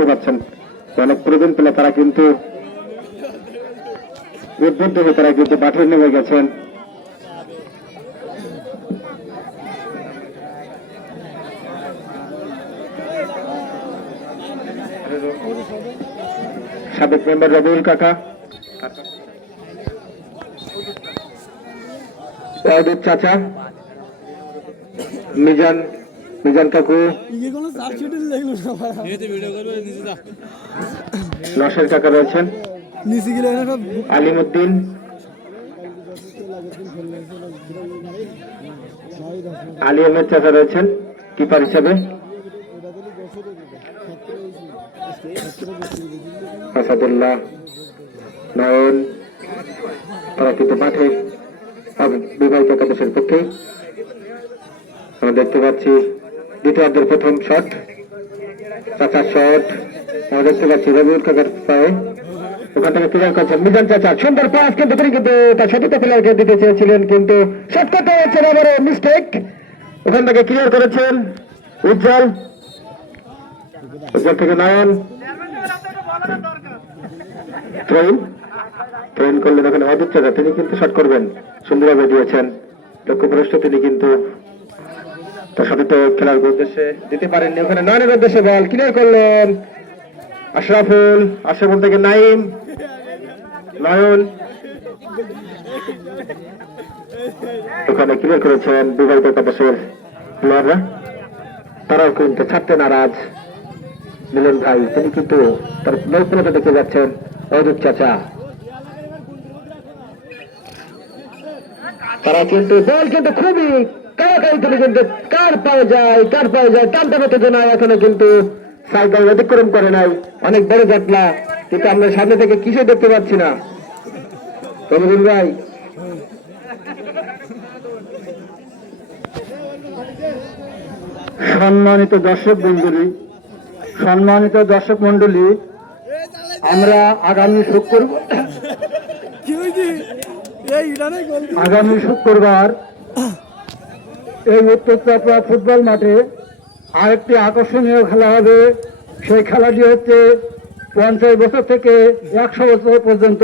দেখতে পাচ্ছেন। অনেক প্রবীণ প্লেয়ার তারা কিন্তু উদ্বুদ্ধ হয়ে তারা কিন্তু মাঠে নেমে গেছেন। সাবেক মেম্বার রবিউল কাকা। চাচা। মিজান মিজান কাকু। নসের কাকা রয়েছেন। আলিমুদ্দিন। আলী আহমেদ চাচা রয়েছেন কিপার হিসেবে। আসাদুল্লাহ নয়ন তারা কিন্তু মাঠে বিবাহিত একাদশের পক্ষে। আমরা দেখতে পাচ্ছি দ্বিতীয়ার্ধের প্রথম শট। শট। দেখতে পাচ্ছি রবিউল পায়ে। ওখান থেকে মিজান চাচা। সুন্দর পাস কিন্তু কিন্তু তার সতীর্থ প্লেয়ারকে দিতে চেয়েছিলেন, কিন্তু শট করতে হচ্ছে আবারও মিস্টেক ওখান থেকে ক্লিয়ার করেছেন উজ্জ্বল। উজ্জ্বল থেকে নয়ন। ট্রেন ট্রেন করলেন ওখানে চাচা, তিনি কিন্তু শট করবেন। সুন্দরভাবে দিয়েছেন। লক্ষ্যভ্রষ্ট তিনি কিন্তু আশরাফুল আশরাফুল থেকে নাইম, নয়ন। ওখানে ক্লিয়ার করেছেন একাদশের প্লেয়াররা। তারাও কিন্তু ছাড়তে নারাজ। মিলন ভাই, তিনি কিন্তু তার নৈপুণ্যতা দেখে যাচ্ছেন অদূত চাচা। তারা কিন্তু বল কিন্তু খুবই কিন্তু কার পাওয়া যায় কার পাওয়া যায় পেতে এখনও কিন্তু সাইকেল অতিক্রম করে নাই। অনেক বড় ঘটনা কিন্তু আমরা সামনে থেকে কিছু দেখতে পাচ্ছি না? ভাই। সম্মানিত দর্শক মন্ডলী সম্মানিত দর্শক মন্ডলী আমরা আগামী শুক্রবার আগামী শুক্রবার এই উত্তর ত্রিপুরা ফুটবল মাঠে আরেকটি আকর্ষণীয় খেলা হবে। সেই খেলাটি হচ্ছে পঞ্চাশ বছর থেকে একশো বছর পর্যন্ত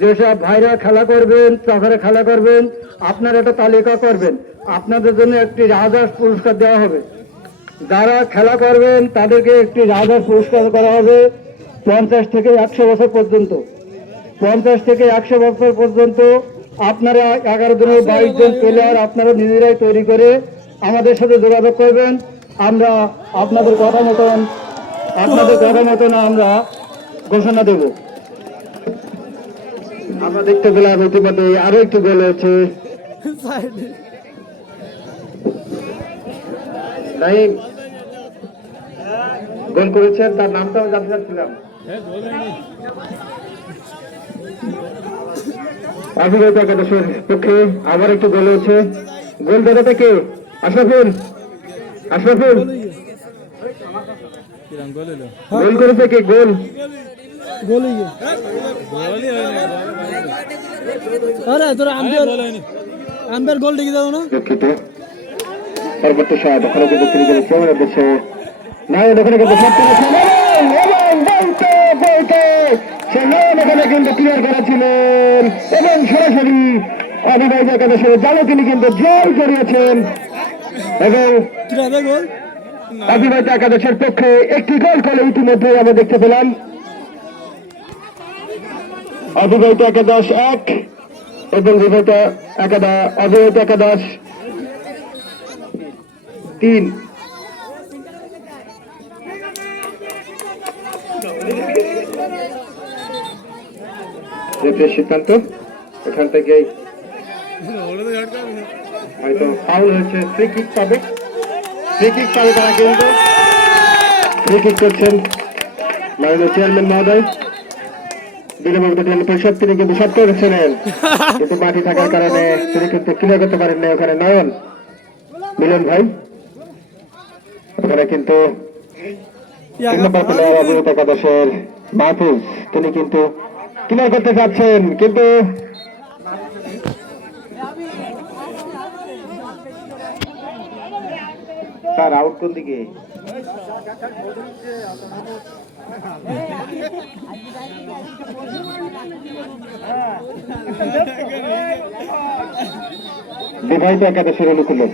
যেসব ভাইরা খেলা করবেন চাষারা খেলা করবেন, আপনারা একটা তালিকা করবেন। আপনাদের জন্য একটি রাজাস পুরস্কার দেওয়া হবে। যারা খেলা করবেন, তাদেরকে একটি রাজাস পুরস্কার করা হবে পঞ্চাশ থেকে একশো বছর পর্যন্ত। পঞ্চাশ থেকে একশো বছর পর্যন্ত আপনারা এগারো দিনের বাইশ জন প্লেয়ার আপনারা নিজেরাই তৈরি করে আমাদের সাথে যোগাযোগ করবেন। আমরা আপনাদের কথা মতন আপনাদের কথা মতন আমরা ঘোষণা দেব। আমরা দেখতে পেলাম ইতিমধ্যে আরও একটু গোল সাইডে গোল করেছেন তার নামটা আমি জানতে চাচ্ছিলাম। অভিজ্ঞতা একাদশের পক্ষে আবার একটু গোল হয়েছে। গোল দাদাটা কে? আশরাফুল। আশরাফুল। গোল করেছে কে? গোল। আরে তোরা আম্পায়ার আম্পায়ার গোল দেখে দাও না। পরবর্তী সময় দখলে কিন্তু তিনি করেছে দেশে নাই ওখানে কিন্তু শট করেছেন এবং বলতে বলতে সে নয়ন ওখানে কিন্তু ক্লিয়ার করেছিলেন। এবং সরাসরি অবিবাহিত একাদশের জালে তিনি কিন্তু জল করিয়েছেন। এবং অবিবাহিত একাদশের পক্ষে একটি গোল করে ইতিমধ্যে আমরা দেখতে পেলাম। অবিবাহিত একাদশ এক এবং বিবাহিত একাদশ অবিবাহিত একাদশ তিন। রেফারির সিদ্ধান্ত এখান থেকে হয়তো ফাউল হয়েছে ফ্রি কিক পাবে। ফ্রি কিক পাবে তারা কিন্তু। ফ্রি কিক করছেন মাননীয় চেয়ারম্যান মহোদয়। পরিষদ তিনি কিন্তু সব করেছিলেন কিন্তু মাটি থাকার কারণে তিনি কিন্তু ক্লিয়ার করতে পারেন না ওখানে নয়ন। মিলন ভাই ওখানে কিন্তু তিন নম্বর প্লেয়ার অভিনেত একাদশের মাহফুজ তিনি কিন্তু ক্লিয়ার করতে চাচ্ছেন কিন্তু স্যার আউট কোন দিকে? বিবাহিত একাদশের অনুকূলে।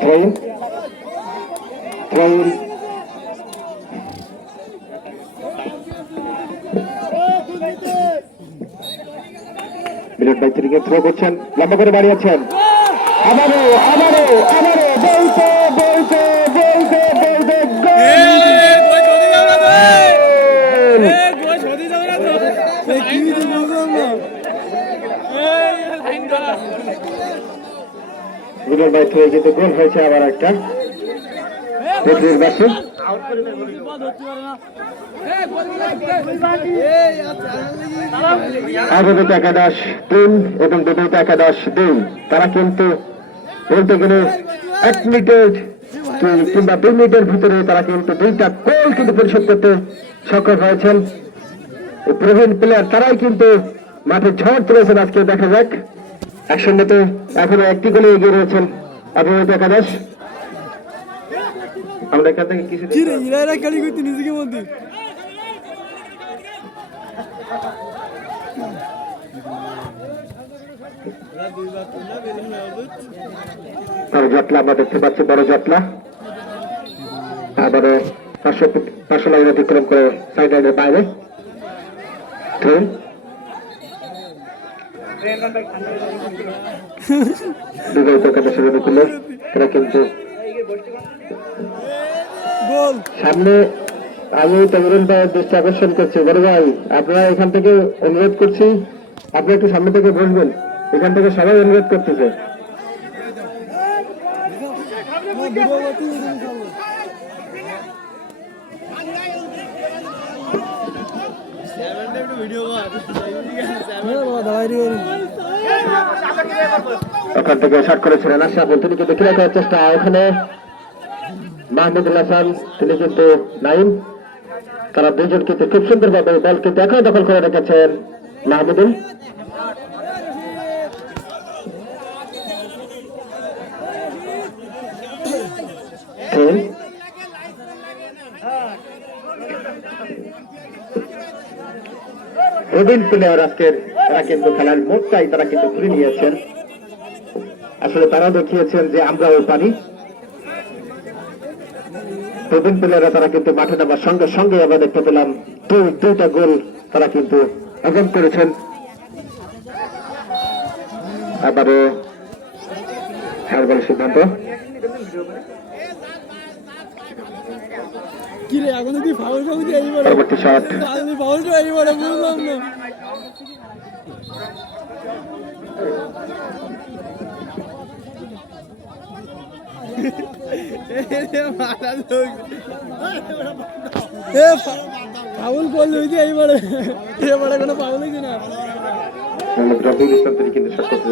থ্রোইন থ্রোইন বিরাট ভাই থেকে থ্রো করছেন। লম্বা করে বাড়িয়েছেন। আবারও আবারও আবারও বলতে বলতে বলতে বলতে গোল! কি দিতে বুঝলাম না? বিরাট ভাই থ্রো কিন্তু গোল হয়েছে আবার একটা। পৃথিবীর বাসে আপাতত একাদশ তিন এবং দুটোতে একাদশ দুই। তারা কিন্তু বলতে গেলে এক মিনিটের কিংবা দুই মিনিটের ভিতরে তারা কিন্তু দুইটা গোল কিন্তু পরিশোধ করতে সক্ষম হয়েছেন। এই প্রবীণ প্লেয়ার তারাই কিন্তু মাঠে ঝড় তুলেছেন আজকে দেখা যাক। এক শূন্যতে এখনও একটি গোলে এগিয়ে রয়েছেন আপাতত একাদশ। আমরা এখান থেকে কিছু কি রে ইরা ইরা কালি করতে নিজেকে মধ্যে জটলা আমরা দেখতে পাচ্ছি বড় জটলা। আবারও পাঁচশো পাঁচশো লাইন অতিক্রম করে সাইড লাইনের বাইরে। ট্রেন। বিবাহিত একাদশের অনুকূলে তারা কিন্তু গোল সামনে আমি তমরুল ভাইয়ের দৃষ্টি আকর্ষণ করছি। বড় ভাই আপনারা এখান থেকে অনুরোধ করছি আপনি একটু সামনে থেকে বসবেন। এখান থেকে সবাই অনুরোধ করতেছে। ওখান থেকে শট করেছিলেন। আশরাফুল তিনি কিন্তু ক্লিয়ার করার চেষ্টা। ওখানে মাহমুদুল হাসান তিনি কিন্তু নাইম। তারা দুজন কিন্তু খুব সুন্দরভাবে বল কিন্তু এখনও দখল করে রেখেছেন মাহমুদুল। প্রবীণ প্লেয়ার আজকের তারা কিন্তু খেলার মোটটাই তারা কিন্তু ঘুরে নিয়েছেন। আসলে তারা দেখিয়েছেন যে আমরাও পারি। প্রবীণ প্লেয়াররা তারা কিন্তু মাঠে নামার সঙ্গে সঙ্গে আমরা দেখতে পেলাম দুই দুইটা গোল তারা কিন্তু অর্জন করেছেন। আবারও হার বলের সিদ্ধান্ত পরবর্তী শট কিন্তু শট করতে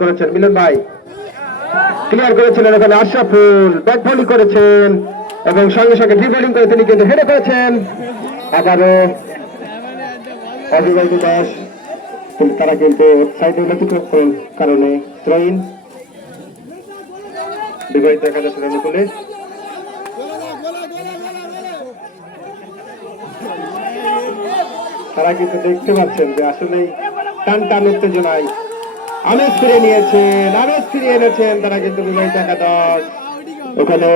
করেছেন মিলন ভাই ক্লিয়ার করেছিলেন এখানে আশরাফুল ব্যাক ভলি করেছেন এবং সঙ্গে সঙ্গে ড্রিবলিং করে তিনি কিন্তু হেরে করেছেন আবারও অবিবাহিত দাস কিন্তু তারা কিন্তু সাইডে অতিক্রম কারণে ত্রয়ীন। বিবাহিত একাদশের অনুকূলে তারা কিন্তু দেখতে পাচ্ছেন যে আসলে টান টান উত্তেজনায় আমেজ ফিরে নিয়েছেন, আমেজ ফিরিয়ে এনেছেন তারা কিন্তু বিবাহিত একাদশ। ওখানে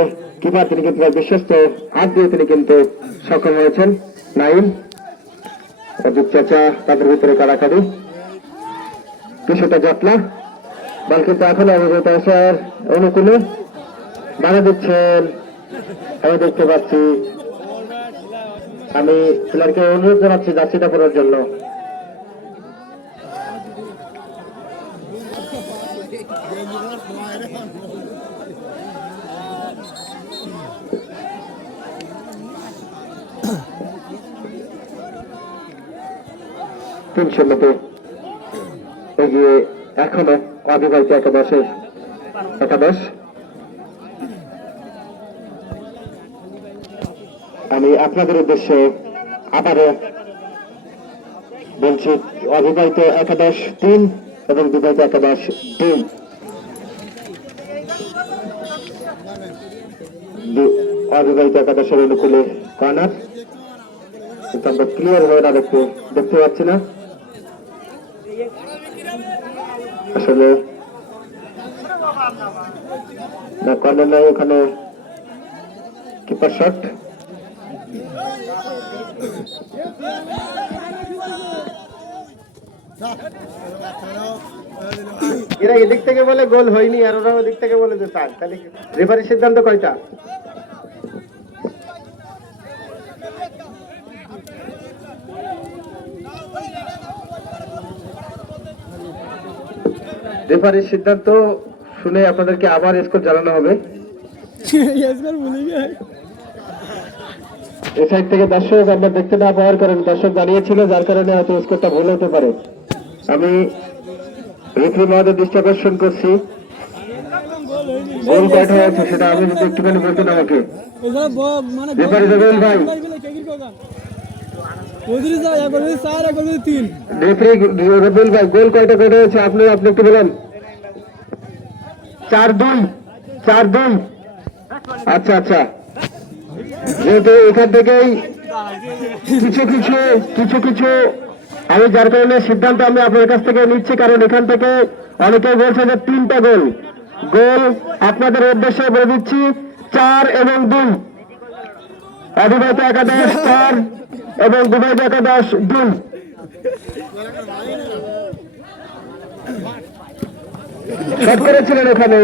কিপার তিনি কিন্তু বিশ্বস্ত হাত দিয়ে তিনি কিন্তু সক্ষম হয়েছেন। নাইম অজিত চাচা, তাদের ভিতরে কারাকারি। কিছুটা জটলা বল কিন্তু এখন অভিজ্ঞতা আসার অনুকূলে বাধা দিচ্ছেন। আমি দেখতে পাচ্ছি, আমি প্লেয়ারকে অনুরোধ জানাচ্ছি জার্সিটা পরার জন্য। তিন শূন্যতে এগিয়ে এখনও অবিবাহিত একাদশের একাদশ। আমি আপনাদের উদ্দেশ্যে আবারও বলছি, অবিবাহিত একাদশ তিন এবং বিবাহিত একাদশ দুই। অবিবাহিত একাদশের অনুকূলে কর্নার কিন্তু আমরা ক্লিয়ার হয়ে না দেখতে দেখতে পাচ্ছি না। আসলে না কর্নার নয় ওখানে। Keeper shot? এরা এদিক থেকে বলে গোল হয়নি, আর ওরা ওদিক থেকে বলে যে চার। তাহলে রেফারির সিদ্ধান্ত কয়টা? রেফারির সিদ্ধান্ত শুনে আপনাদেরকে আবার স্কোর জানানো হবে এই সাইড থেকে দর্শক আমরা দেখতে না পাওয়ার কারণে দর্শক দাঁড়িয়েছিল যার কারণে হয়তো স্কোরটা ভুল হতে পারে আমি রেফারি মহোদয় দৃষ্টি আকর্ষণ করছি গোল কয়টা হয়েছে সেটা আমি যদি একটুখানি বলতেন আমাকে মানে রেফারি দেখুন ভাই গোল কয়টা কয়টা আপনি আপনি একটু চার দুই চার দুই। আচ্ছা আচ্ছা। এখান থেকেই কিছু কিছু কিছু আমি যার কারণে সিদ্ধান্ত আমি আপনার কাছ থেকে নিচ্ছি, কারণ এখান থেকে অনেকেই বলছে যে তিনটা গোল। গোল আপনাদের উদ্দেশ্যে বলে দিচ্ছি, চার এবং দুই। অবিবাহিত একাদশ, চার এবং বিবাহিত একাদশ দুই শট করেছিলেন এখানে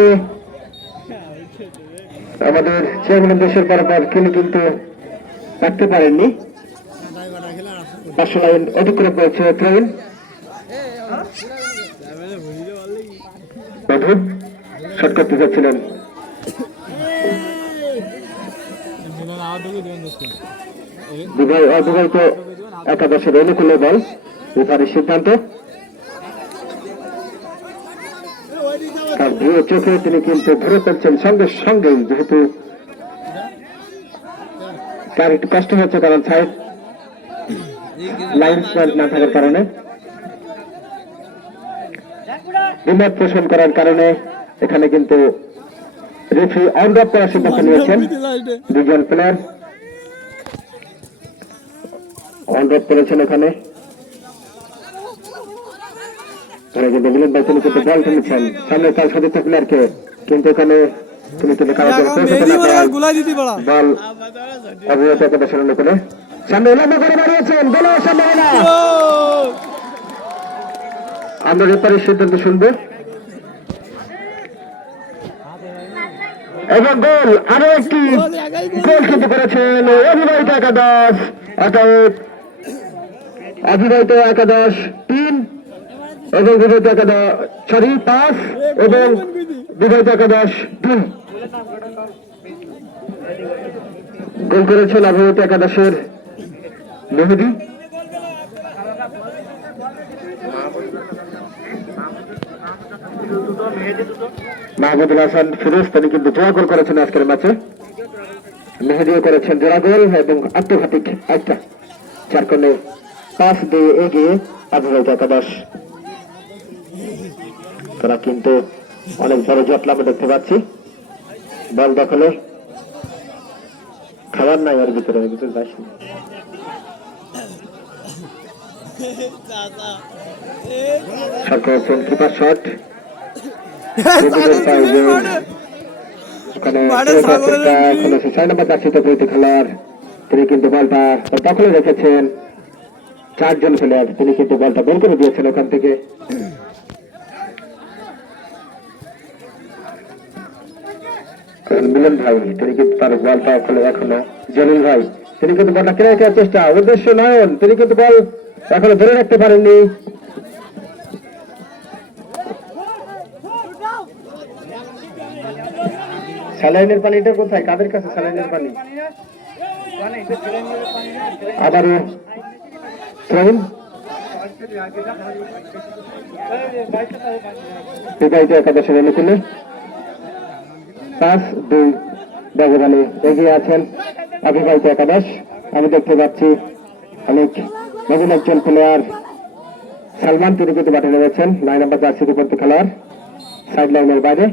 আমাদের চেয়ারম্যান দেশের পরপর তিনি কিন্তু রাখতে পারেননি পাঁচশো লাইন অতিক্রম করেছে ট্রেন মধু শট করতে চাচ্ছিলেন বিবাহ অবিবাহিত একাদশের অনুকূলে বল রেফারির সিদ্ধান্ত। তার দৃঢ় চোখে তিনি কিন্তু ধরে ফেলছেন সঙ্গে সঙ্গেই, যেহেতু তার একটু কষ্ট হচ্ছে কারণ সাইড লাইন না থাকার কারণে। বিমত পোষণ করার কারণে এখানে কিন্তু রেফি অন করার সিদ্ধান্ত নিয়েছেন। দুজন প্লেয়ার অন অফ করেছেন এখানে? সামনে কিন্তু এখানে বল সামনে করে বাড়িয়েছেন। সম্ভাবনা আমরা রেফারির সিদ্ধান্ত শুনব। এবং গোল আরও একটি গোল কিন্তু করেছেন। অবিবাহিত একাদশ অর্থাৎ অবিবাহিত একাদশ, তিন, এবং বিবাহিত একাদশ সরি পাঁচ, এবং বিবাহিত একাদশ, দুই। গোল করেছেন অবিবাহিত একাদশের মেহেদি। মাহমুদুল হাসান ফিরোজ, তিনি কিন্তু জোড়া গোল করেছেন আজকের ম্যাচে। মেহেদিও করেছেন জোড়া গোল এবং আত্মঘাতিক একটা যার কারণে পাঁচ দিয়ে এগিয়ে অবিবাহিত একাদশ। তারা কিন্তু অনেক বড় জটলা আমরা দেখতে পাচ্ছি। বল দখলে খাবার নাই ওর ভিতরে ওর ভিতরে যাস তিনি কিন্তু বলটা দখলে রেখেছেন। চারজন প্লেয়ার তিনি কিন্তু বলটা বের করে দিয়েছেন ওখান থেকে। মিলন ভাই, তিনি কিন্তু তার বলটা ওখানে এখনও। জলিল ভাই, তিনি কিন্তু বলটা কেড়ে রাখার চেষ্টা। উদ্দেশ্য নয়ন, তিনি কিন্তু বল এখনও ধরে রাখতে পারেননি। স্যালাইনের পানিটা কোথায়? কাদের কাছে স্যালাইনের পানি? আবারও পাঁচ, দুই ব্যবধানে এগিয়ে আছেন একাদশ। আমি দেখতে পাচ্ছি অনেক নতুন একজন প্লেয়ার সালমান কিন্তু মাঠে নেমেছেন। নয় নম্বর জার্সির উপর খেলোয়াড় সাইড লাইনের বাইরে।